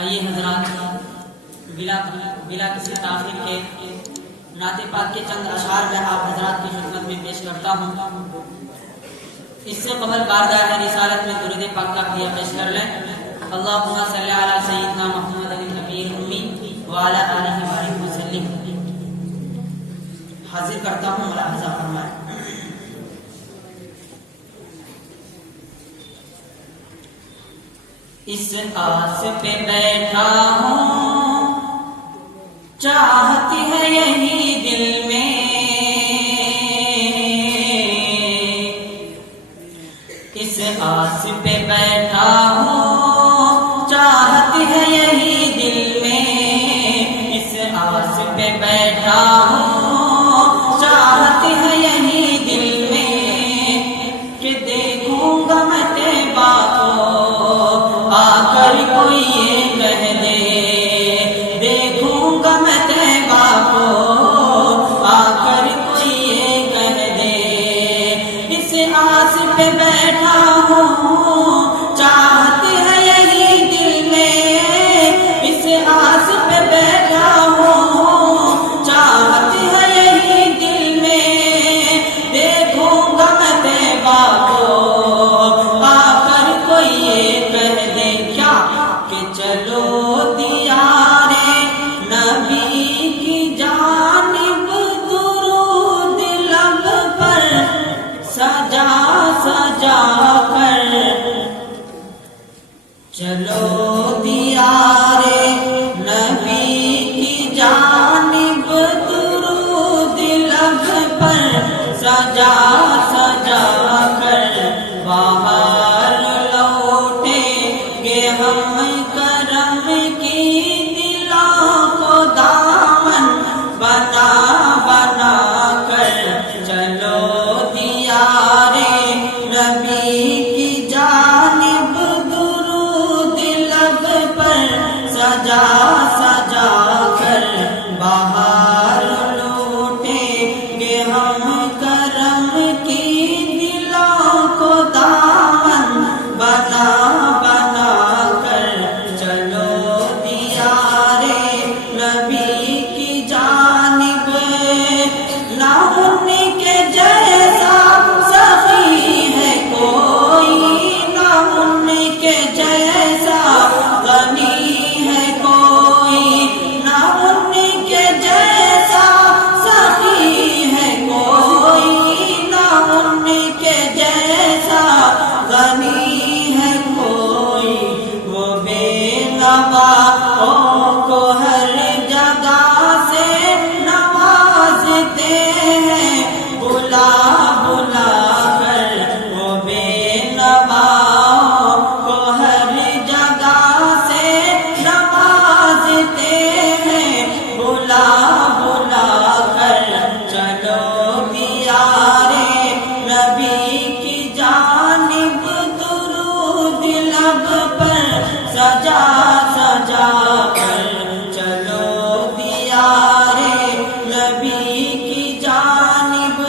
آئیے حضرات، بلا کسی تاخیر کے نعت پاک کے چند اشعار میں آپ حضرات کی خدمت میں پیش کرتا ہوں۔ اس سے قبل بارگاہ رسالت میں درود پاک کا دیا پیش کر لیں۔ اللہم صلی علی سیدنا محمد النبی الامی وعلی آلہ وآلہ وسلم۔ حاضر کرتا ہوں، ملاحظہ فرمائیں۔ اس آس پہ بیٹھا ہوں، چاہت ہے یہی دل میں، اس آس پہ بیٹھا ہوں، چاہت ہے یہی دل میں، اس آس پہ بیٹھا ہوں، چاہت ہے یہی دل میں، کہ دیکھوں گا میں طیبہ کو آ کر کوئی یہ کہہ دے، دیکھوں گا میں طیبہ کو آ کر کوئی یہ کہہ دے، اس آس پہ بیٹھا ہوں، چاہت ہے یہی دل میں، اس آس پہ بیٹھا ہوں، چاہت ہے یہی دل میں، دیکھوں گا میں طیبہ کو آ کر کوئی یہ کہہ دے، کیا کہ چلو دیارے نبی کی جانب درود لب پر سجا سجا کر، چلو دیارے نبی کی جانب درود لب پر سجا سجا کر، باہر لوٹیں گے ہم کرم کی دلوں کو دامن بنا بنا کر، چلو دیارے نبی کی جانب درود لب پر سجا سجا کر، باہر لوٹیں گے ہم کرم کی دلوں کو دامن بنا بنا کر، چلو دیارے نبی کی جانب، نہ ان کے جیسا سخی ہے کوئی، نہ ان کے جیسا غنی ہے کوئی، نہ ان کے جیسا سخی ہے کوئی، نہ ان کے جیسا غنی ہے کوئی، وہ بے نواوں کو ہر جگہ سے نوازتے ہیں بلا بلا کر، وہ بے نواوں کو ہر جگہ سے نوازتے ہیں بلا بلا کر، چلو دیارے نبی کی جانب درود لب پر سجا سجا کر، چلو دیارے نبی کی جانب،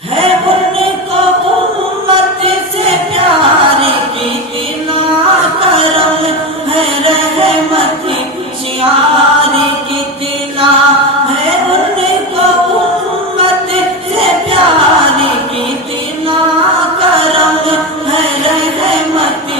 ہے ان کو امت سے پیار کتنا کرم، ہے رحمت شعار کتنا، ہے ان کو امت سے پیار کتنا کرم، ہے رحمت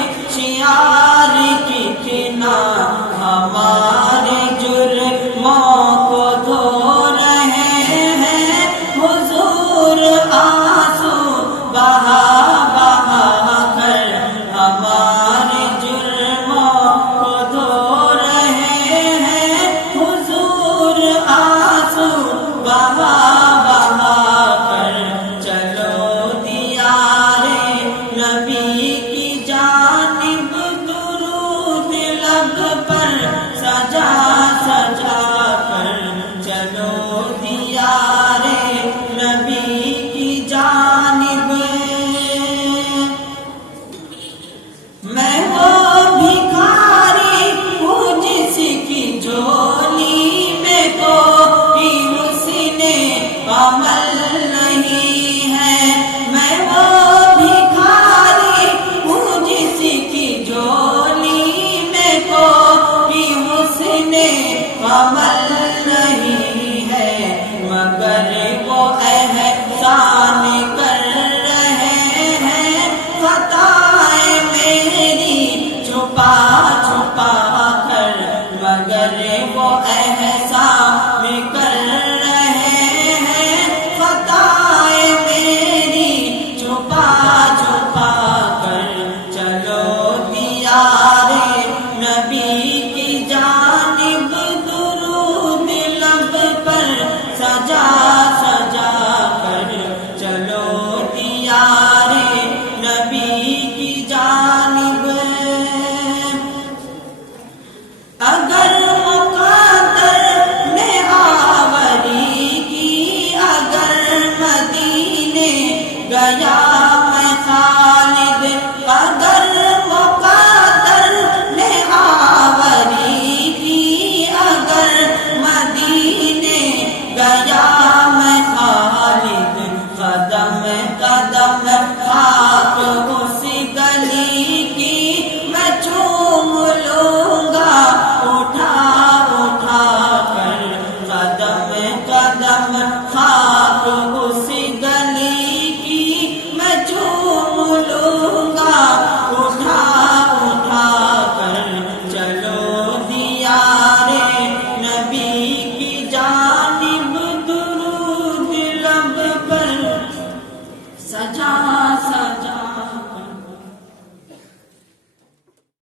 قدم